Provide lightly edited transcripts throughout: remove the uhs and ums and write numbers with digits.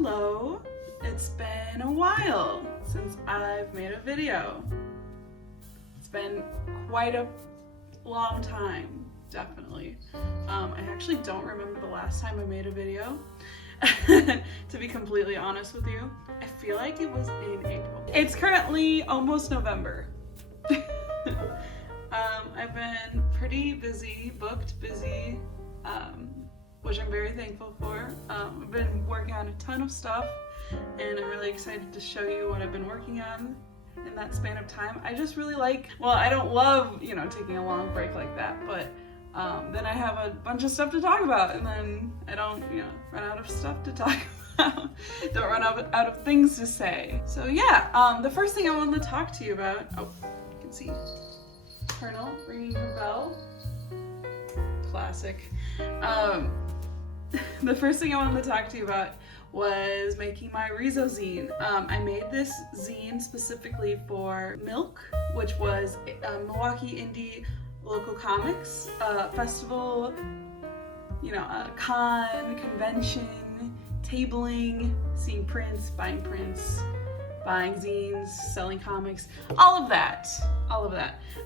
Hello! It's been a while since I've made a video. It's been quite a long time, definitely. I actually don't remember the last time I made a video, to be completely honest with you. I feel like it was in April. It's currently almost November. I've been pretty busy, booked busy, which I'm very thankful for. I've been working on a ton of stuff, and I'm really excited to show you what I've been working on in that span of time. I just really like, well, I don't love, taking a long break like that, but then I have a bunch of stuff to talk about, and then I don't, run out of stuff to talk about. Don't run out of things to say. So yeah, the first thing I wanted to talk to you about, you can see Colonel ringing her bell. Classic. The first thing I wanted to talk to you about was making my Riso zine. I made this zine specifically for Milk, which was a Milwaukee indie local comics festival, a con, convention, tabling, seeing prints, buying zines, selling comics, all of that.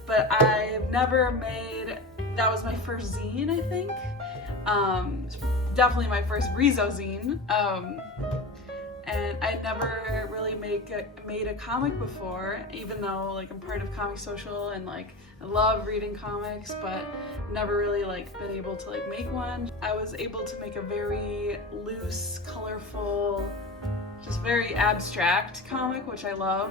But I've never made, that was my first zine, I think. Definitely my first Riso zine. And I'd never really made a comic before, even though I'm part of Comic Social and I love reading comics, but never really been able to make one. I was able to make a very loose, colorful, just very abstract comic, which I love.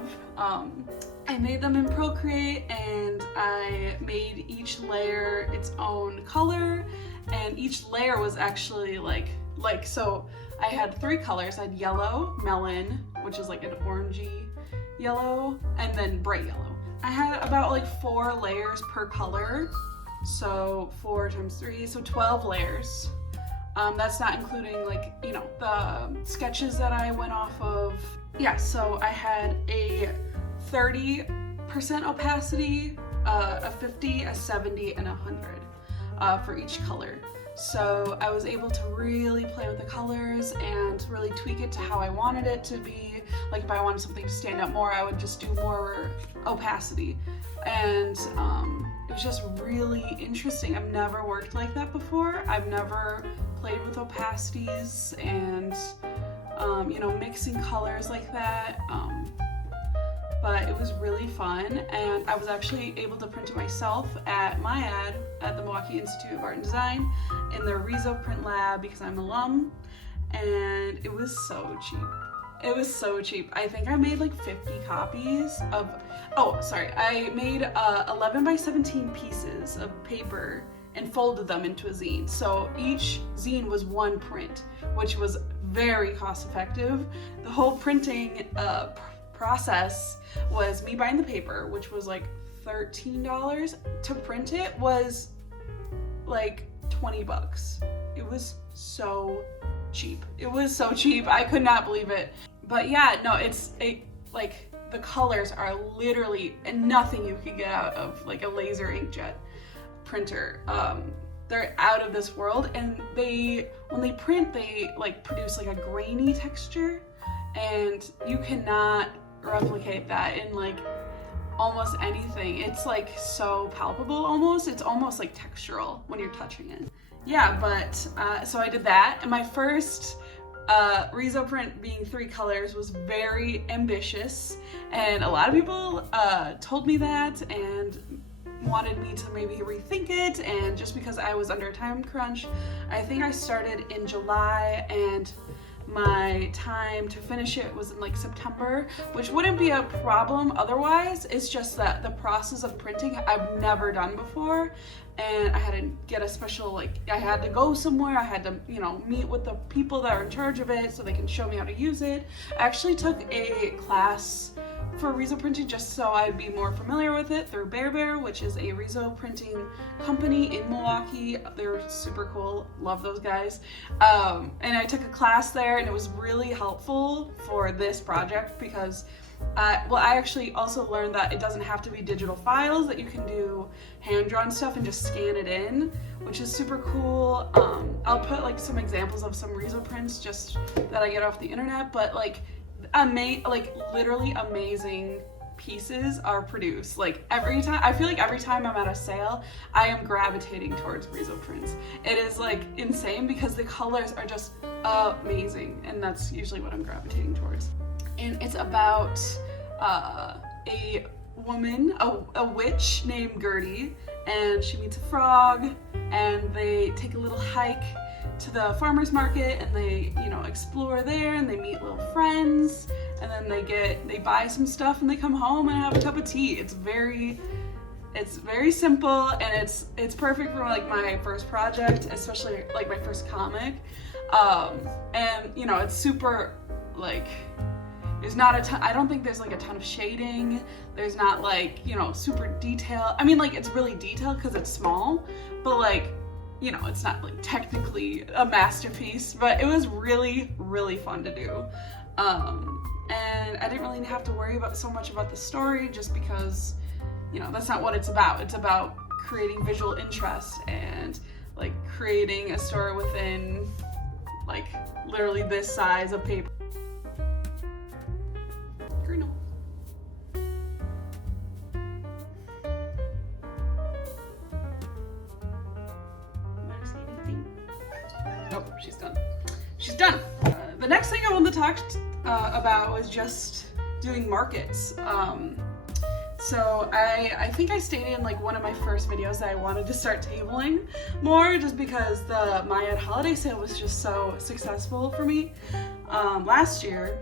I made them in Procreate, and I made each layer its own color, and each layer was actually so I had 3 colors. I had yellow, melon, which is an orangey yellow, and then bright yellow. I had about 4 layers per color, so 4 times 3, so 12 layers. That's not including the sketches that I went off of. Yeah, so I had a 30% opacity, a 50, a 70, and a 100 for each color. So I was able to really play with the colors and really tweak it to how I wanted it to be. If I wanted something to stand out more, I would just do more opacity. And it was just really interesting. I've never worked like that before. I've never played with opacities and mixing colors like that. But it was really fun, and I was actually able to print it myself at MyAd at the Milwaukee Institute of Art and Design in their Riso print lab because I'm an alum, and it was so cheap. It was so cheap. I think I made 50 copies of, I made 11 by 17 pieces of paper and folded them into a zine. So each zine was 1 print, which was very cost effective. The whole printing process was me buying the paper, which was $13. To print it was $20. It was so cheap. It was so cheap. I could not believe it. But yeah, no, the colors are literally nothing you could get out of a laser inkjet printer. They're out of this world, and when they print, they produce a grainy texture, and you cannot replicate that in almost anything. It's so palpable almost. It's almost textural when you're touching it. Yeah, but so I did that, and my first Riso print being 3 colors was very ambitious, and a lot of people told me that and wanted me to maybe rethink it, and just because I was under a time crunch, I think I started in July, and my time to finish it was in September, which wouldn't be a problem otherwise. It's just that the process of printing I've never done before, and I had to get a special, I had to go somewhere, I had to, meet with the people that are in charge of it so they can show me how to use it. I actually took a class for Riso printing just so I'd be more familiar with it through Bear, which is a Riso printing company in Milwaukee. They're super cool, love those guys. And I took a class there, and it was really helpful for this project because well, I actually also learned that it doesn't have to be digital files, that you can do hand-drawn stuff and just scan it in, which is super cool. I'll put like some examples of some Riso prints just that I get off the internet, but like literally amazing pieces are produced. Like I feel like every time I'm at a sale, I am gravitating towards Riso prints. It is like insane because the colors are just amazing, and that's usually what I'm gravitating towards. And it's about a woman, a witch named Gertie, and she meets a frog, and they take a little hike to the farmer's market, and they, you know, explore there, and they meet little friends, and then they buy some stuff, and they come home and have a cup of tea. It's very simple, and it's perfect for like my first project, especially like my first comic. And you know, it's super like, there's not a ton, I don't think there's like a ton of shading. There's not like, you know, super detailed. I mean, like it's really detailed because it's small, but like, you know, it's not like technically a masterpiece, but it was really, really fun to do. And I didn't really have to worry about so much about the story, just because, you know, that's not what it's about. It's about creating visual interest and like creating a story within like literally this size of paper. Nope, she's done. She's done. The next thing I wanted to talk about was just doing markets. So I think I stated in like one of my first videos that I wanted to start tabling more, just because the Maya holiday sale was just so successful for me last year.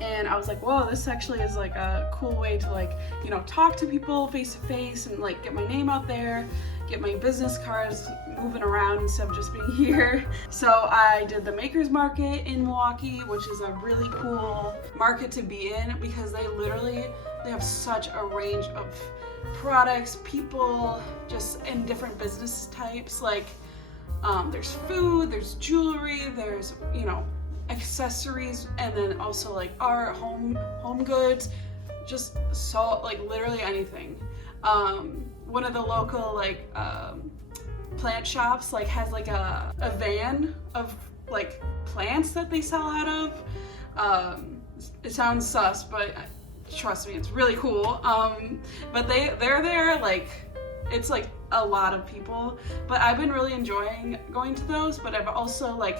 And I was like, whoa, this actually is like a cool way to like, you know, talk to people face to face and like get my name out there, get my business cards moving around instead of just being here. So I did the Makers Market in Milwaukee, which is a really cool market to be in because they have such a range of products, people, just in different business types. Like there's food, there's jewelry, there's, you know, accessories, and then also like art, home goods, just so like literally anything. One of the local like plant shops like has like a van of like plants that they sell out of. It sounds sus, but trust me, it's really cool. But they're there, like it's like a lot of people, but I've been really enjoying going to those. But I've also like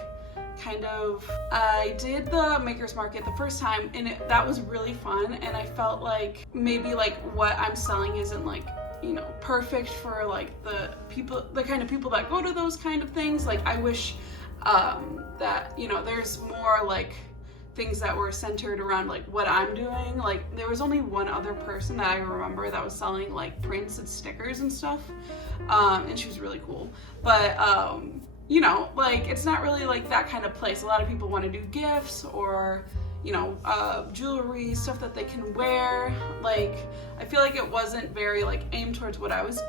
I did the Makers Market the first time, and that was really fun, and I felt like maybe like what I'm selling isn't like, you know, perfect for like the kind of people that go to those kind of things. Like I wish that, you know, there's more like things that were centered around like what I'm doing. Like there was only one other person that I remember that was selling like prints and stickers and stuff, and she was really cool, but you know, like it's not really like that kind of place. A lot of people want to do gifts or, you know, jewelry, stuff that they can wear. Like I feel like it wasn't very like aimed towards what I was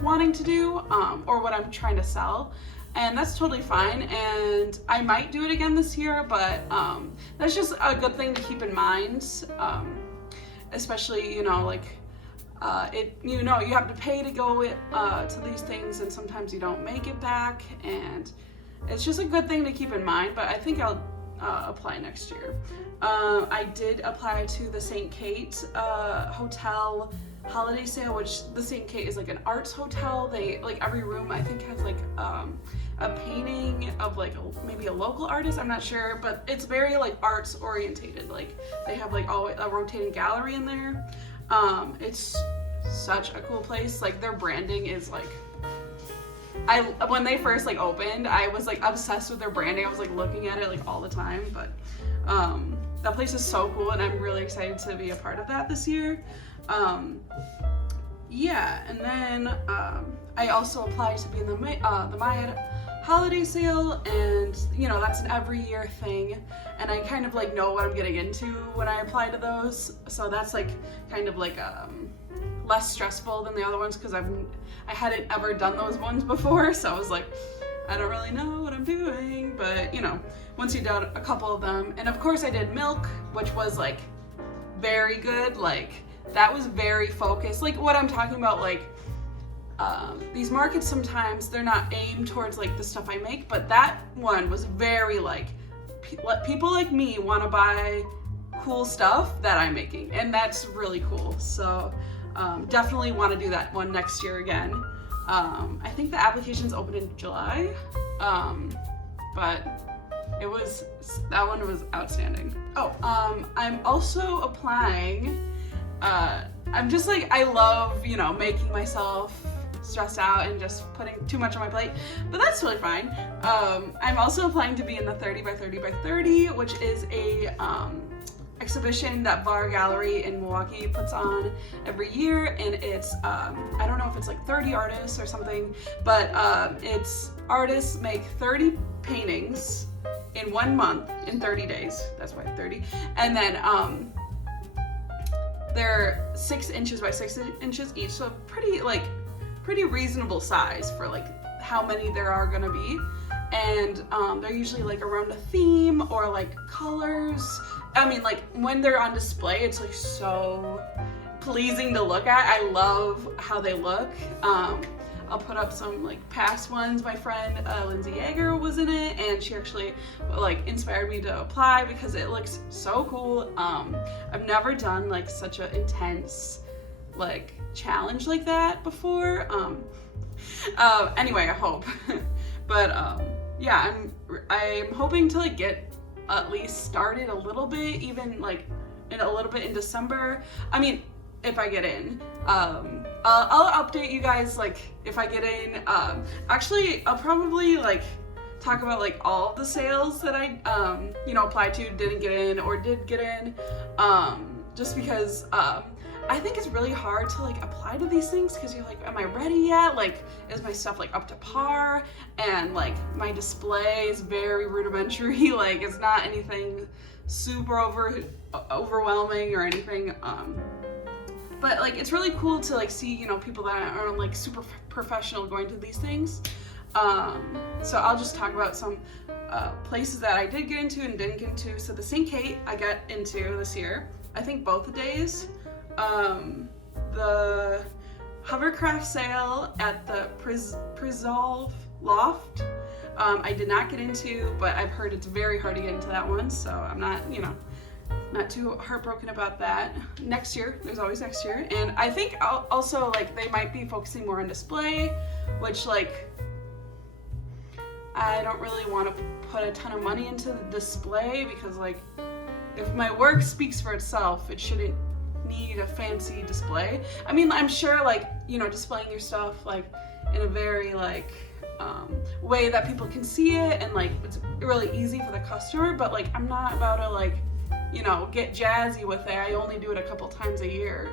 wanting to do, or what I'm trying to sell, and that's totally fine. And I might do it again this year, but that's just a good thing to keep in mind, especially, you know, like you know, you have to pay to go to these things, and sometimes you don't make it back, and it's just a good thing to keep in mind. But I think I'll apply next year. I did apply to the St. Kate hotel holiday sale, which the St. Kate is like an arts hotel. They like every room I think has like a painting of like maybe a local artist, I'm not sure, but it's very like arts orientated. Like they have like a rotating gallery in there. It's such a cool place. Like their branding is like, when they first like opened, I was like obsessed with their branding. I was like looking at it like all the time, but that place is so cool, and I'm really excited to be a part of that this year. Yeah, and then I also applied to be in the Maya holiday sale, and you know, that's an every year thing, and I kind of like know what I'm getting into when I apply to those, so that's like kind of like less stressful than the other ones, because I hadn't ever done those ones before, so I was like, I don't really know what I'm doing. But you know, once you've done a couple of them, and of course I did Milk, which was like very good. Like, that was very focused. Like, what I'm talking about, like, these markets sometimes, they're not aimed towards, like, the stuff I make, but that one was very, like, people like me want to buy cool stuff that I'm making, and that's really cool. So definitely want to do that one next year again. I think the application's open in July, but that one was outstanding. Oh, I'm also applying. I'm just like, I love, you know, making myself stressed out and just putting too much on my plate, but that's totally fine. I'm also applying to be in the 30 by 30 by 30, which is a exhibition that Bar Gallery in Milwaukee puts on every year, and it's I don't know if it's like 30 artists or something, but it's artists make 30 paintings in 1 month in 30 days. That's why 30. And then they're 6 inches by 6 inches each, so pretty reasonable size for like how many there are gonna be. And they're usually like around a theme or like colors. I mean, like when they're on display, it's like so pleasing to look at. I love how they look. I'll put up some like past ones. My friend Lindsay Yeager was in it, and she actually like inspired me to apply because it looks so cool. I've never done like such an intense like challenge like that before. Anyway, I hope. But yeah, I'm hoping to like get at least started a little bit, even like a little bit in December. I mean, if I get in. I'll update you guys like if I get in. Actually, I'll probably like talk about like all of the sales that I applied to, didn't get in, or did get in. Just because I think it's really hard to like apply to these things because you're like, am I ready yet? Like, is my stuff like up to par? And like my display is very rudimentary. Like, it's not anything super overwhelming or anything. But like it's really cool to like see, you know, people that are like super professional going to these things. So I'll just talk about some places that I did get into and didn't get into. So the St. Kate I got into this year. I think both days. The hovercraft sale at the Presolve Loft, I did not get into, but I've heard it's very hard to get into that one, so I'm not, not too heartbroken about that. Next year, there's always next year, and I think also like they might be focusing more on display, which like I don't really want to put a ton of money into the display because like if my work speaks for itself, it shouldn't need a fancy display. I mean, I'm sure like, displaying your stuff like in a very like way that people can see it and like it's really easy for the customer, but like I'm not about to like, get jazzy with it. I only do it a couple times a year.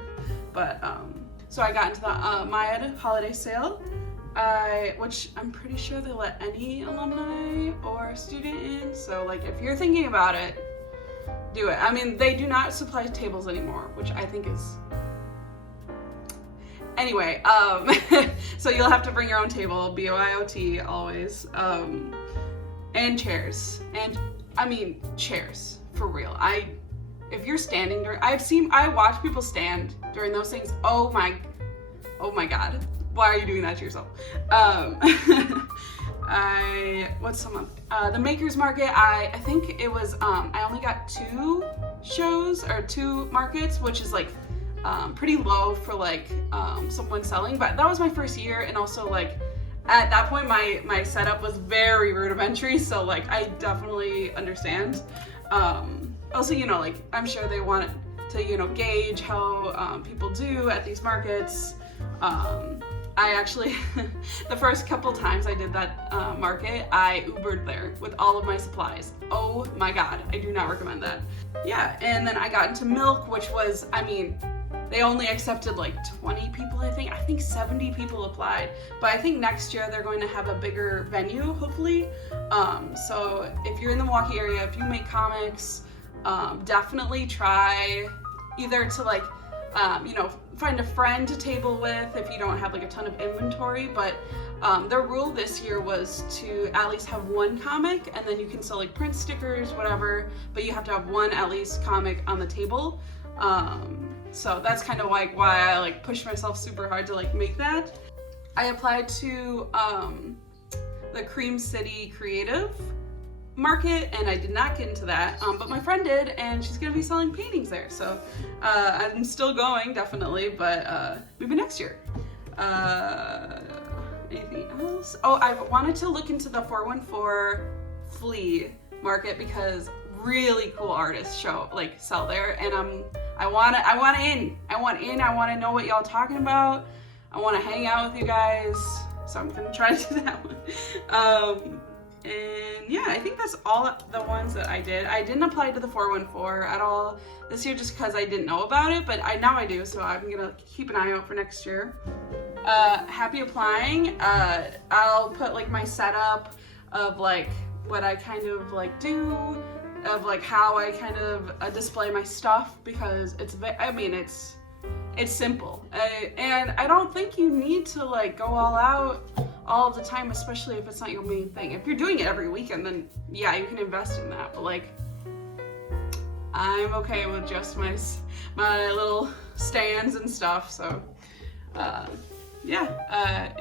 But so I got into the Myad holiday sale, which I'm pretty sure they let any alumni or student in. So like if you're thinking about it, do it. I mean, they do not supply tables anymore, which I think is... Anyway, so you'll have to bring your own table, BYOT always, and chairs. And I mean, chairs, for real. If you're standing I watch people stand during those things. Oh my God. Why are you doing that to yourself? What's the month? The Makers Market, I think it was, I only got 2 shows or 2 markets, which is like pretty low for like someone selling, but that was my first year, and also like at that point my setup was very rudimentary, so like I definitely understand. Also, like I'm sure they want to, gauge how people do at these markets. I actually, the first couple times I did that market, I Ubered there with all of my supplies. Oh my God, I do not recommend that. Yeah, and then I got into milk, which was, I mean, they only accepted like 20 people, I think. I think 70 people applied. But I think next year they're going to have a bigger venue, hopefully. So if you're in the Milwaukee area, if you make comics, definitely try either to like, find a friend to table with if you don't have like a ton of inventory, but their rule this year was to at least have 1 comic, and then you can sell like print stickers, whatever, but you have to have 1 at least comic on the table. So that's kind of like why I like pushed myself super hard to like make that. I applied to the Cream City Creative Market, and I did not get into that, but my friend did, and she's gonna be selling paintings there. So I'm still going, definitely, but maybe next year. Anything else? Oh, I wanted to look into the 414 flea market because really cool artists sell there, and I want in. I want to know what y'all talking about. I want to hang out with you guys, so I'm gonna try to do that one. And yeah, I think that's all the ones that I did. I didn't apply to the 414 at all this year just because I didn't know about it, but now I do, so I'm gonna keep an eye out for next year. Happy applying. I'll put like my setup of like what I kind of like do, of like how I kind of display my stuff, because it's simple, and I don't think you need to like go all out all of the time, especially if it's not your main thing. If you're doing it every weekend, then yeah, you can invest in that, but like I'm okay with just my little stands and stuff. So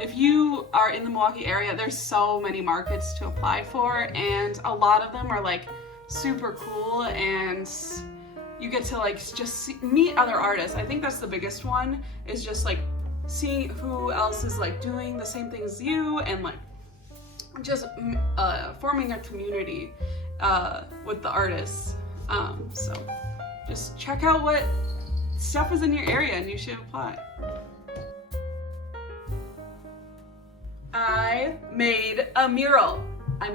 if you are in the Milwaukee area, there's so many markets to apply for, and a lot of them are like super cool, and you get to like just meet other artists. I think that's the biggest one, is just like seeing who else is like doing the same thing as you, and like just forming a community with the artists. So just check out what stuff is in your area and you should apply. I made a mural. I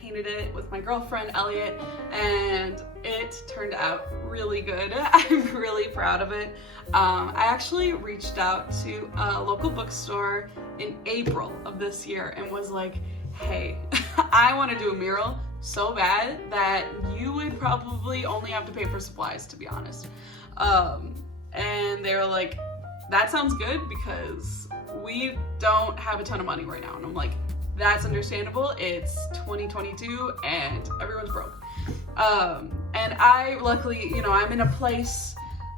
painted it with my girlfriend Elliot, and it turned out really good. I'm really proud of it. I actually reached out to a local bookstore in April of this year and was like, hey, I want to do a mural so bad that you would probably only have to pay for supplies, to be honest. And they were like, that sounds good because we don't have a ton of money right now. And I'm like, that's understandable. It's 2022 and everyone's broke. And I luckily, I'm in a place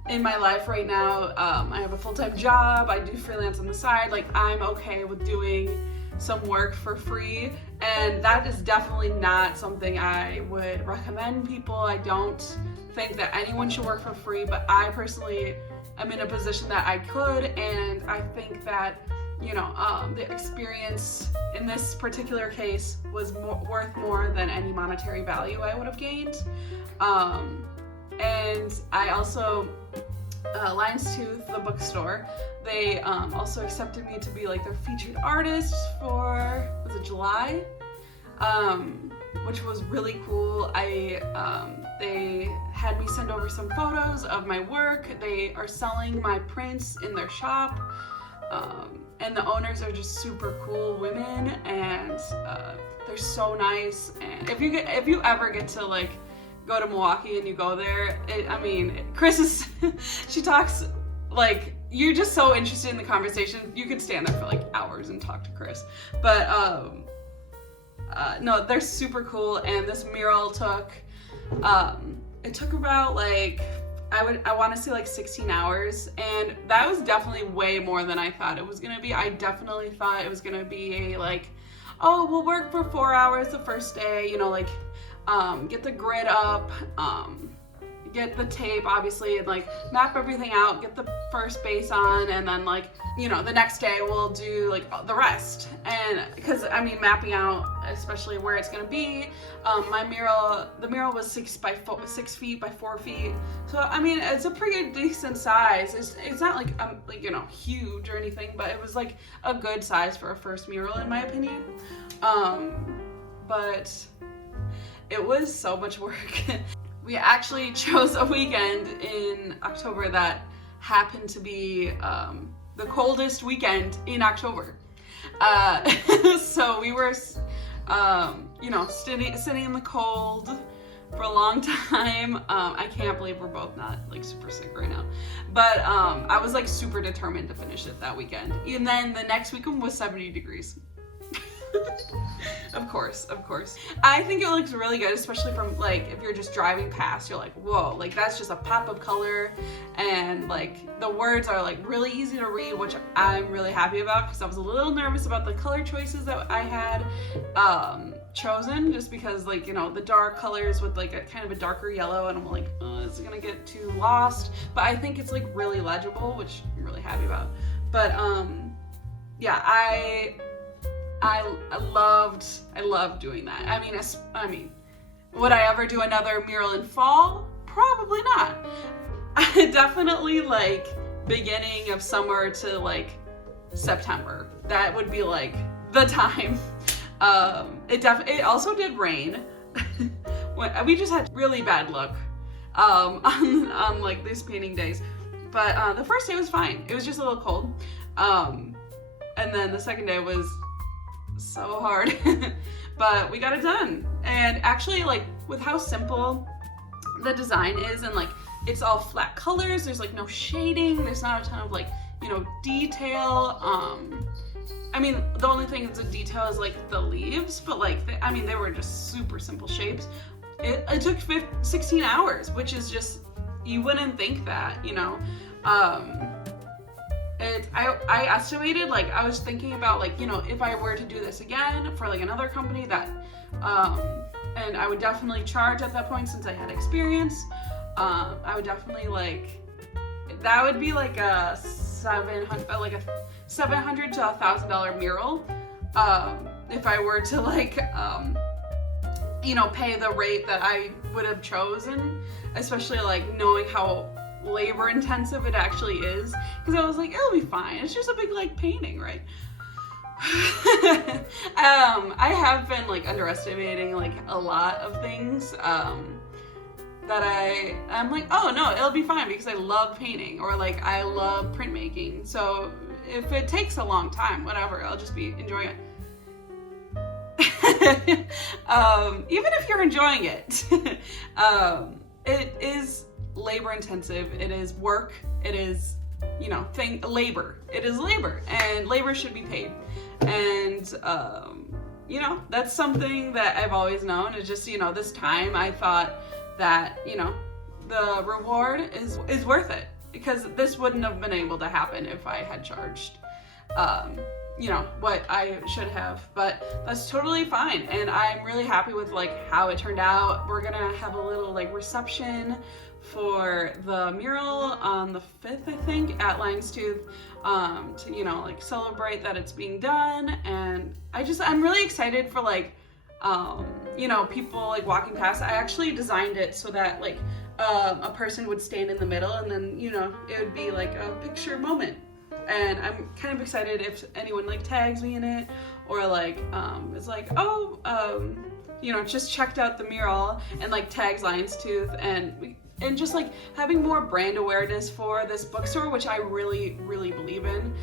in my life right now. I have a full-time job. I do freelance on the side. Like, I'm okay with doing some work for free, and that is definitely not something I would recommend people. I don't think that anyone should work for free, but I personally am in a position that I could, and I think that the experience in this particular case was worth more than any monetary value I would have gained. And I also, Lion's Tooth, the bookstore, they also accepted me to be like their featured artist for, was it July? Which was really cool. They had me send over some photos of my work. They are selling my prints in their shop. And the owners are just super cool women, and they're so nice. And if you ever get to like go to Milwaukee and you go there, Chris is she talks like, you're just so interested in the conversation. You could stand there for like hours and talk to Chris. But no, they're super cool. And this mural took it took about like, I want to say like 16 hours, and that was definitely way more than I thought it was gonna be. I definitely thought it was gonna be a like, oh, we'll work for 4 hours the first day, get the grid up, get the tape obviously, and like map everything out, get the first base on, and then like, the next day we'll do like the rest. And because mapping out especially where it's gonna be, the mural was 6 feet by 4 feet, so it's a pretty decent size. It's not like huge or anything, but it was like a good size for a first mural in my opinion. But it was so much work. We actually chose a weekend in October that happened to be the coldest weekend in October. So we were, sitting in the cold for a long time. I can't believe we're both not like super sick right now. But I was like super determined to finish it that weekend. And then the next weekend was 70 degrees. Of course. I think it looks really good, especially from like if you're just driving past, you're like, whoa, like that's just a pop of color, and like the words are like really easy to read, which I'm really happy about because I was a little nervous about the color choices that I had chosen, just because like, you know, the dark colors with like a kind of a darker yellow, and I'm like, oh, it's gonna get too lost. But I think it's like really legible, which I'm really happy about. But yeah, I loved doing that. I mean, would I ever do another mural in fall? Probably not. I definitely like beginning of summer to like September. That would be like the time. It also did rain. We just had really bad luck on like these painting days. But the first day was fine. It was just a little cold. And then the second day was so hard. But we got it done. And actually, like, with how simple the design is, and like it's all flat colors, there's like no shading, there's not a ton of like, you know, detail. I mean, the only thing that's a detail is like the leaves, but like they were just super simple shapes. It took 16 hours, which is just, you wouldn't think that, you know. I estimated, like, I was thinking about, like, you know, if I were to do this again for like another company, that and I would definitely charge at that point since I had experience. I would definitely, like, that would be like a $700 to $1,000 mural, if I were to like you know, pay the rate that I would have chosen, especially like knowing how labor intensive it actually is, because I was like, it'll be fine, it's just a big like painting, right? I have been like underestimating like a lot of things that I'm like, oh no, it'll be fine because I love painting, or like I love printmaking, so if it takes a long time, whatever, I'll just be enjoying it. Even if you're enjoying it, it is labor intensive, it is work, it is, you know, labor. It is labor, and labor should be paid. And you know, that's something that I've always known. It's just, you know, this time I thought that, you know, the reward is worth it, because this wouldn't have been able to happen if I had charged you know, what I should have. But that's totally fine, and I'm really happy with like how it turned out. We're gonna have a little like reception for the mural on the 5th, I think, at Lion's Tooth, to, you know, like celebrate that it's being done. And I'm really excited for like you know, people like walking past. I actually designed it so that like a person would stand in the middle, and then, you know, it would be like a picture moment. And I'm kind of excited if anyone like tags me in it, or like is like, oh, you know, just checked out the mural, and like tags Lion's Tooth, and just like having more brand awareness for this bookstore, which I really, really believe in.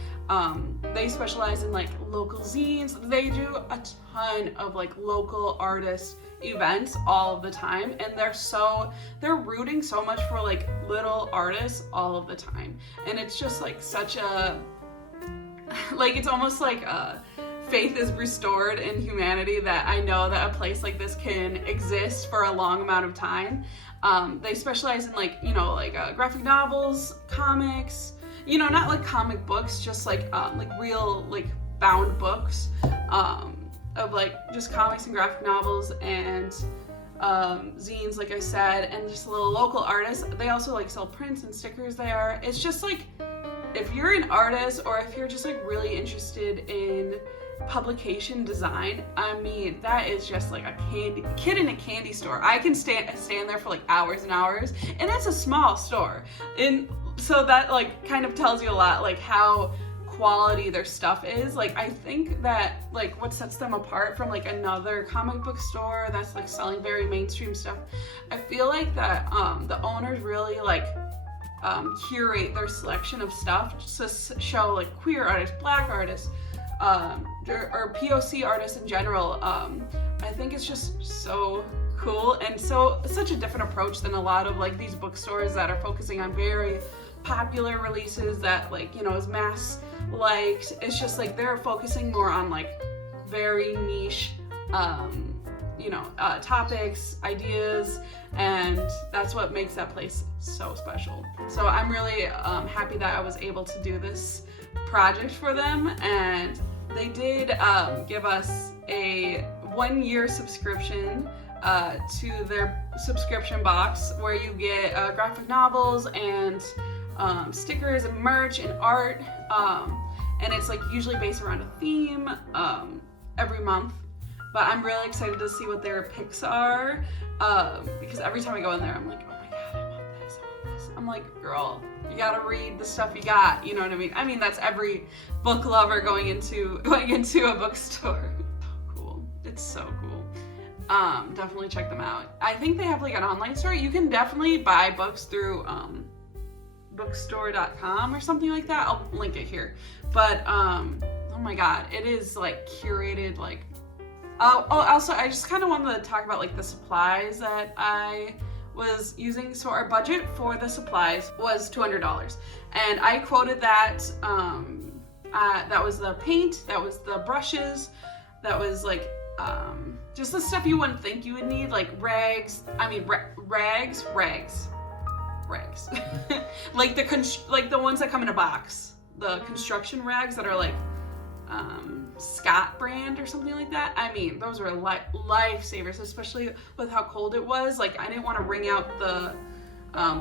They specialize in like local zines. They do a ton of like local artist events all of the time, and they're rooting so much for like little artists all of the time. And it's just like such a, like, it's almost like faith is restored in humanity, that I know that a place like this can exist for a long amount of time. They specialize in like, you know, like graphic novels, comics, you know, not like comic books, just like real like bound books of like just comics and graphic novels, and zines, like I said, and just little local artists. They also like sell prints and stickers there. It's just like, if you're an artist, or if you're just like really interested in publication design, I mean, that is just like a kid in a candy store. I can stand there for like hours and hours, and it's a small store, and so that like kind of tells you a lot, like how quality their stuff is. Like, I think that like what sets them apart from like another comic book store that's like selling very mainstream stuff, I feel like that the owners really like curate their selection of stuff to show like queer artists, black artists, or POC artists in general. I think it's just so cool, and such a different approach than a lot of like these bookstores that are focusing on very popular releases that, like, you know, is mass liked. It's just like they're focusing more on like very niche, topics, ideas, and that's what makes that place so special. So I'm really happy that I was able to do this project for them, and they did give us a 1-year subscription to their subscription box, where you get graphic novels and stickers and merch and art, and it's like usually based around a theme every month. But I'm really excited to see what their picks are, because every time I go in there, I'm like, oh my god, I want this, I want this. I'm like, girl, you gotta read the stuff you got, you know what I mean? I mean, that's every book lover going into a bookstore. Cool. It's so cool. Definitely check them out. I think they have like an online store. You can definitely buy books through bookstore.com or something like that. I'll link it here. But oh my god, it is like curated, like also I just kind of wanted to talk about like the supplies that I was using. So our budget for the supplies was $200, and I quoted that that was the paint, that was the brushes, that was like just the stuff you wouldn't think you would need, like rags. I mean rags like the ones that come in a box, the construction rags that are like Scott brand or something like that. I mean, those were lifesavers, especially with how cold it was. Like, I didn't want to wring out the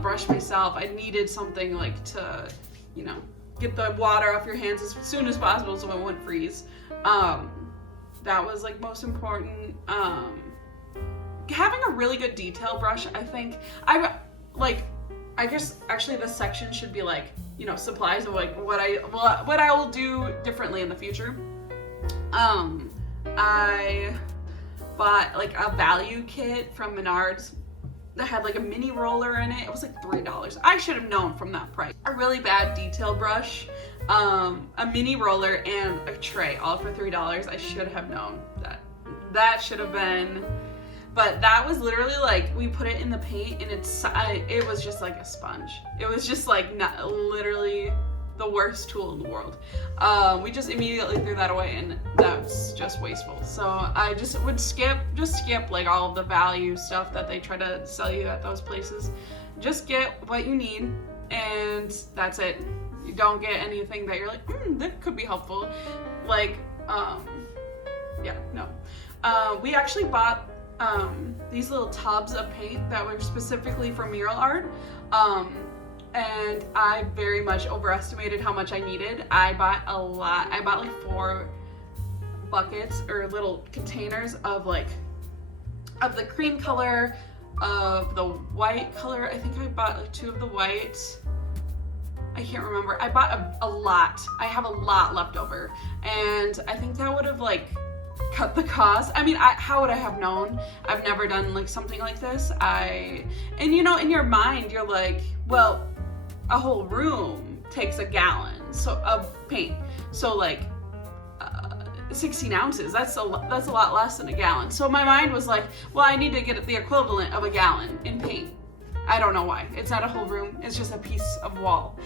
brush myself. I needed something like to, get the water off your hands as soon as possible so it wouldn't freeze. That was like most important. Having a really good detail brush, I think. I guess actually this section should be like, supplies of like what I will do differently in the future. I bought like a value kit from Menards that had like a mini roller in it. It was like $3. I should have known from that price. A really bad detail brush, a mini roller, and a tray, all for $3. I should have known that. That should have been. But that was literally like, we put it in the paint and it was just like a sponge. It was just like literally the worst tool in the world. We just immediately threw that away, and that's just wasteful. So I just would skip like all of the value stuff that they try to sell you at those places. Just get what you need, and that's it. You don't get anything that you're like, that could be helpful. Like, we actually bought these little tubs of paint that were specifically for mural art, and I very much overestimated how much I needed. I bought a lot. I bought like 4 buckets or little containers of the cream color, of the white color. I think I bought like 2 of the white. I can't remember. I bought a lot. I have a lot left over, and I think that would have like cut the cost. I mean, how would I have known? I've never done like something like this. And in your mind, you're like, well, a whole room takes a gallon of paint. So like 16 ounces, that's a lot less than a gallon. So my mind was like, well, I need to get the equivalent of a gallon in paint. I don't know why. It's not a whole room. It's just a piece of wall.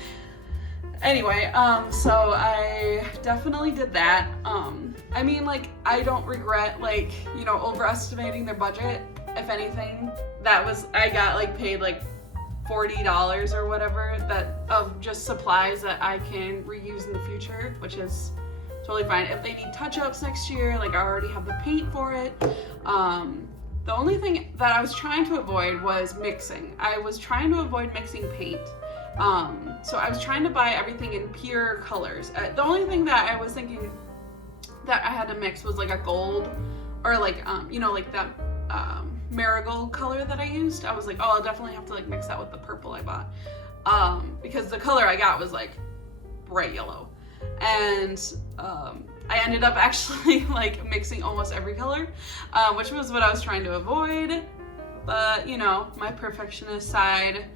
Anyway, so I definitely did that. I mean, like, I don't regret, like, overestimating their budget. If anything, I got, like, paid, like, $40 or whatever of just supplies that I can reuse in the future, which is totally fine. If they need touch-ups next year, like, I already have the paint for it. The only thing that I was trying to avoid was mixing. I was trying to avoid mixing paint. So I was trying to buy everything in pure colors. The only thing that I was thinking that I had to mix was like a gold, or like, like that marigold color that I used. I was like, oh, I'll definitely have to like mix that with the purple I bought. Because the color I got was like bright yellow. And I ended up actually like mixing almost every color, which was what I was trying to avoid. But, my perfectionist side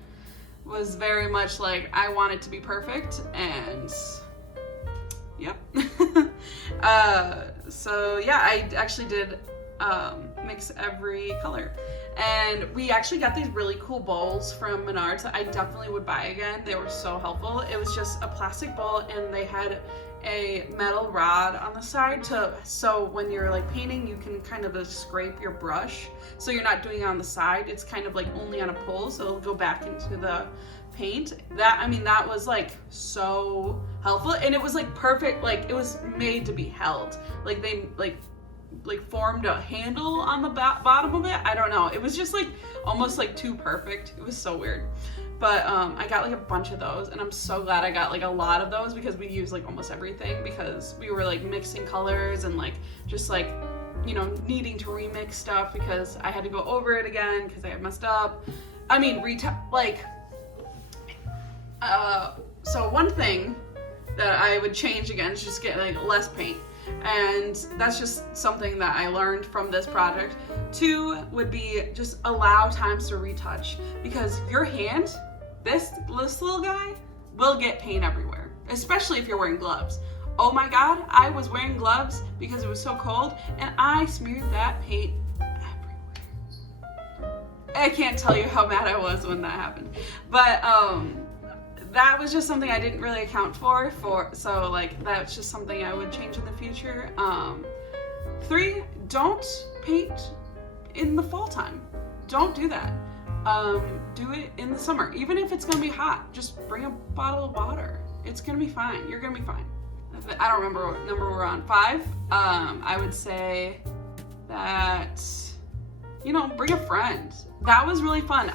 was very much like, I want it to be perfect, and yep. So yeah, I actually did mix every color. And we actually got these really cool bowls from Menards that I definitely would buy again. They were so helpful. It was just a plastic bowl, and they had a metal rod on the side so when you're like painting, you can kind of scrape your brush, so you're not doing it on the side. It's kind of like only on a pull, so it'll go back into the paint. That was like so helpful, and it was like perfect. Like it was made to be held. Like they like formed a handle on the bottom of it. I don't know. It was just like almost like too perfect. It was so weird. But I got like a bunch of those, and I'm so glad I got like a lot of those, because we use like almost everything, because we were like mixing colors and like just like, you know, needing to remix stuff because I had to go over it again because I had messed up. I mean, so one thing that I would change again is just get like less paint. And that's just something that I learned from this project. 2 would be just allow times to retouch, because your hand, this little guy, will get paint everywhere, especially if you're wearing gloves. Oh my God, I was wearing gloves because it was so cold, and I smeared that paint everywhere. I can't tell you how mad I was when that happened. But that was just something I didn't really account for, so like that's just something I would change in the future. 3, don't paint in the fall time. Don't do that. Do it in the summer. Even if it's gonna be hot, just bring a bottle of water. It's gonna be fine. You're gonna be fine. I don't remember what number we're on. 5. I would say that, you know, bring a friend. That was really fun.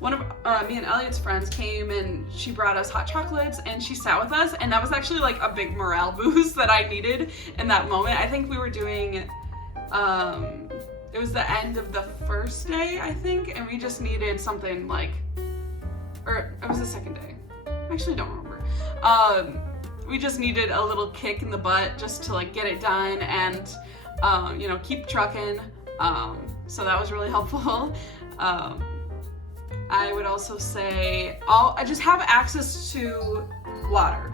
One of me and Elliot's friends came, and she brought us hot chocolates, and she sat with us, and that was actually like a big morale boost that I needed in that moment. I think we were doing, it was the end of the first day, I think, and we just needed something like, or it was the second day. I actually don't remember. We just needed a little kick in the butt just to like get it done and, you know, keep trucking. So that was really helpful. I would also say I just have access to water.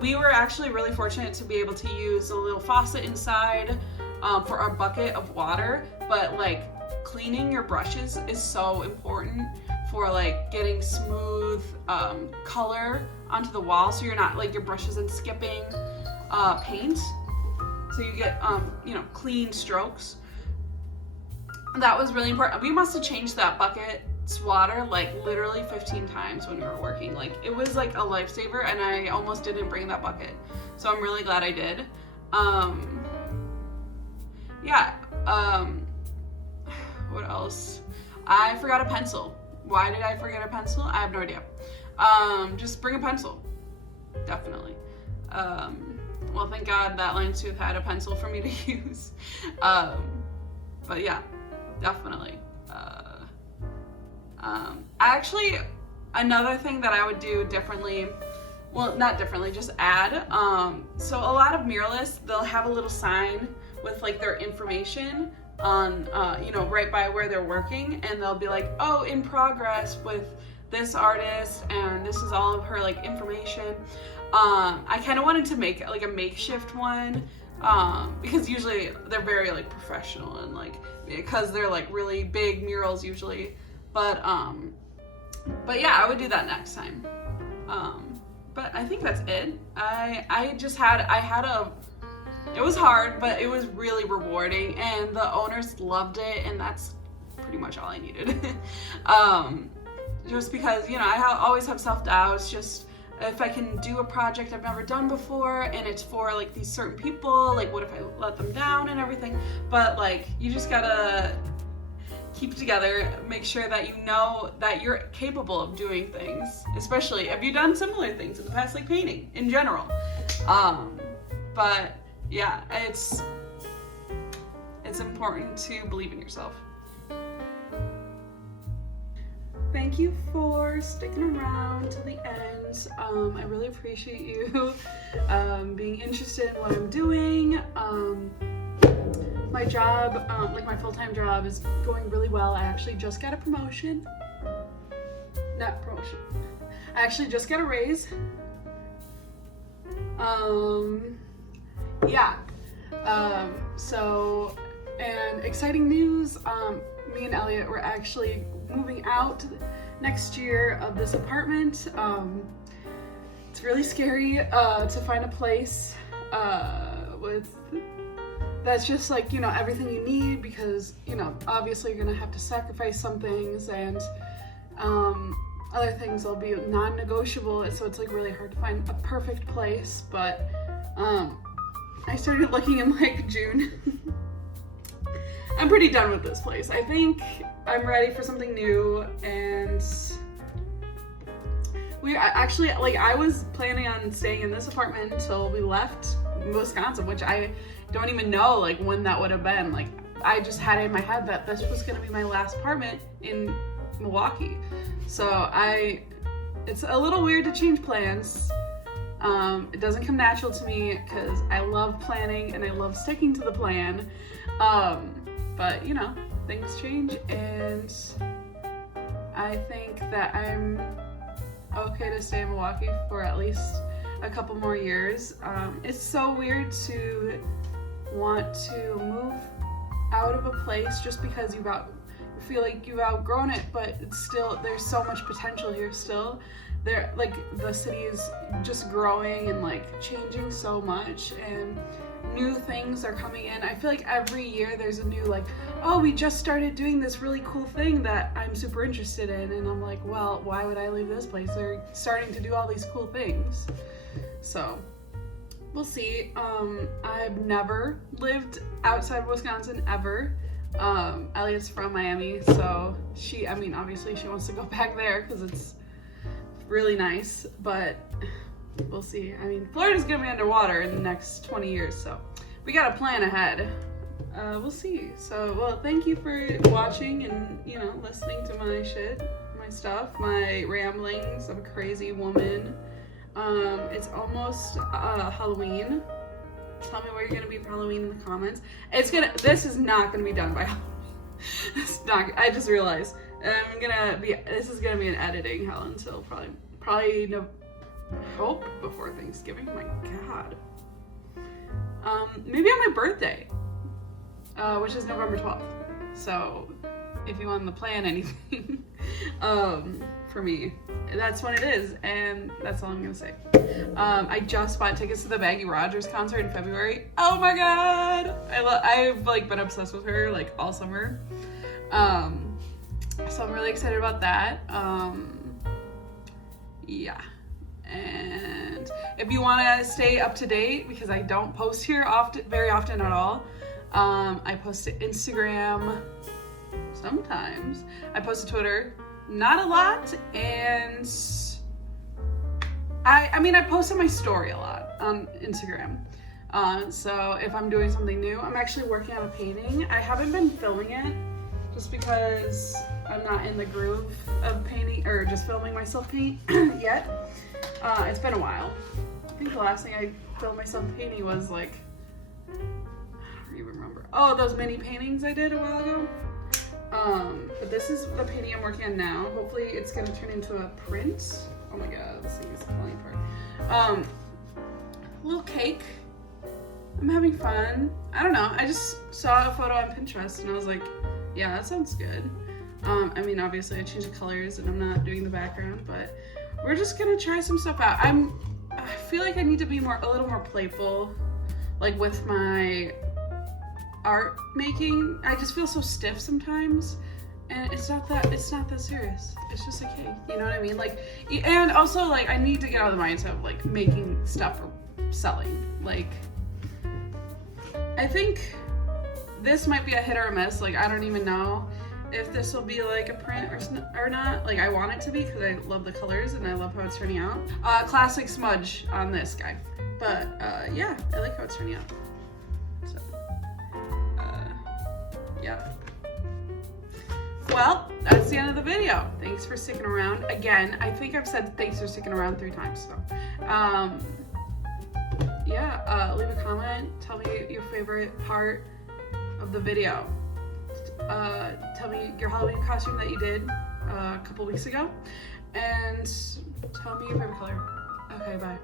We were actually really fortunate to be able to use a little faucet inside for our bucket of water, but like cleaning your brushes is so important for like getting smooth color onto the wall, so you're not like your brush isn't skipping paint, so you get you know, clean strokes. That was really important. We must have changed that bucket's water like literally 15 times when we were working. Like it was like a lifesaver, and I almost didn't bring that bucket, so I'm really glad I did. What else? I forgot a pencil. Why did I forget a pencil? I have no idea. Just bring a pencil, definitely. Well, thank God that line tooth had a pencil for me to use. But yeah, definitely. Actually, another thing that I would do differently, well, not differently, just add. So a lot of muralists, they'll have a little sign with like their information on, you know, right by where they're working, and they'll be like, oh, in progress with this artist, and this is all of her like information. I kind of wanted to make like a makeshift one, because usually they're very like professional, and like because they're like really big murals usually, but yeah, I would do that next time. But I think that's it. It was hard, but it was really rewarding, and the owners loved it, and that's pretty much all I needed. Just because, you know, I always have self-doubts, just if I can do a project I've never done before, and it's for like these certain people, like what if I let them down and everything. But like, you just gotta keep it together, make sure that you know that you're capable of doing things, especially if you've done similar things in the past, like painting in general. But yeah, it's important to believe in yourself. Thank you for sticking around to the end. I really appreciate you being interested in what I'm doing. My job, like my full-time job, is going really well. I actually just got a promotion. Not promotion. I actually just got a raise. Yeah. So, and exciting news, me and Elliot were actually moving out next year of this apartment. It's really scary to find a place with that's just like, you know, everything you need, because, you know, obviously you're gonna have to sacrifice some things, and other things will be non-negotiable, so it's like really hard to find a perfect place. But I started looking in like June. I'm pretty done with this place. I think I'm ready for something new, and we actually, like, I was planning on staying in this apartment until we left Wisconsin, which I don't even know like when that would have been. Like, I just had it in my head that this was gonna be my last apartment in Milwaukee. So it's a little weird to change plans. It doesn't come natural to me because I love planning and I love sticking to the plan. But you know, things change, and I think that I'm okay to stay in Milwaukee for at least a couple more years. It's so weird to want to move out of a place just because you feel like you've outgrown it, but it's still, there's so much potential here still. There, like, the city is just growing and like changing so much, and new things are coming in. I feel like every year there's a new, like, oh, we just started doing this really cool thing that I'm super interested in, and I'm like, well, why would I leave this place? They're starting to do all these cool things. So we'll see. I've never lived outside of Wisconsin ever. Elliot's from Miami, so obviously she wants to go back there because it's really nice, but we'll see. I mean, Florida's gonna be underwater in the next 20 years, so we gotta plan ahead. We'll see. So, well, thank you for watching and, you know, listening to my shit, my stuff, my ramblings. I'm a crazy woman. It's almost Halloween. Tell me where you're gonna be for Halloween in the comments. This is not gonna be done by Halloween. It's not. I just realized. This is gonna be an editing hell until probably no. Hope before Thanksgiving. Oh my god. Maybe on my birthday, which is November 12th. So, if you want to plan anything, for me, that's when it is, and that's all I'm gonna say. I just bought tickets to the Maggie Rogers concert in February. Oh my god! I've like been obsessed with her like all summer. So I'm really excited about that. Yeah. And if you want to stay up to date, because I don't post here very often at all, I post to Instagram sometimes. I post to Twitter, not a lot, and I post on my story a lot on Instagram. So if I'm doing something new, I'm actually working on a painting. I haven't been filming it just because I'm not in the groove of painting or just filming myself paint yet. It's been a while. I think the last thing I filmed myself painting was like, I don't even remember. Oh, those mini paintings I did a while ago. But this is the painting I'm working on now. Hopefully it's gonna turn into a print. Oh my god, this thing is falling apart. Little cake. I'm having fun. I don't know. I just saw a photo on Pinterest and I was like, yeah, that sounds good. Obviously I changed the colors and I'm not doing the background, but we're just gonna try some stuff out. I feel like I need to be a little more playful, like with my art making. I just feel so stiff sometimes, and it's not that serious. It's just a cake, you know what I mean? Like, and also like I need to get out of the mindset of like making stuff for selling. Like, I think this might be a hit or a miss. Like, I don't even know if this will be like a print or not. Like, I want it to be because I love the colors and I love how it's turning out. Classic smudge on this guy, but yeah, I like how it's turning out. So yeah. Well, that's the end of the video. Thanks for sticking around. Again, I think I've said thanks for sticking around 3 times. So yeah, leave a comment. Tell me your favorite part of the video. Tell me your Halloween costume that you did a couple weeks ago, and tell me your favorite color. Okay, bye.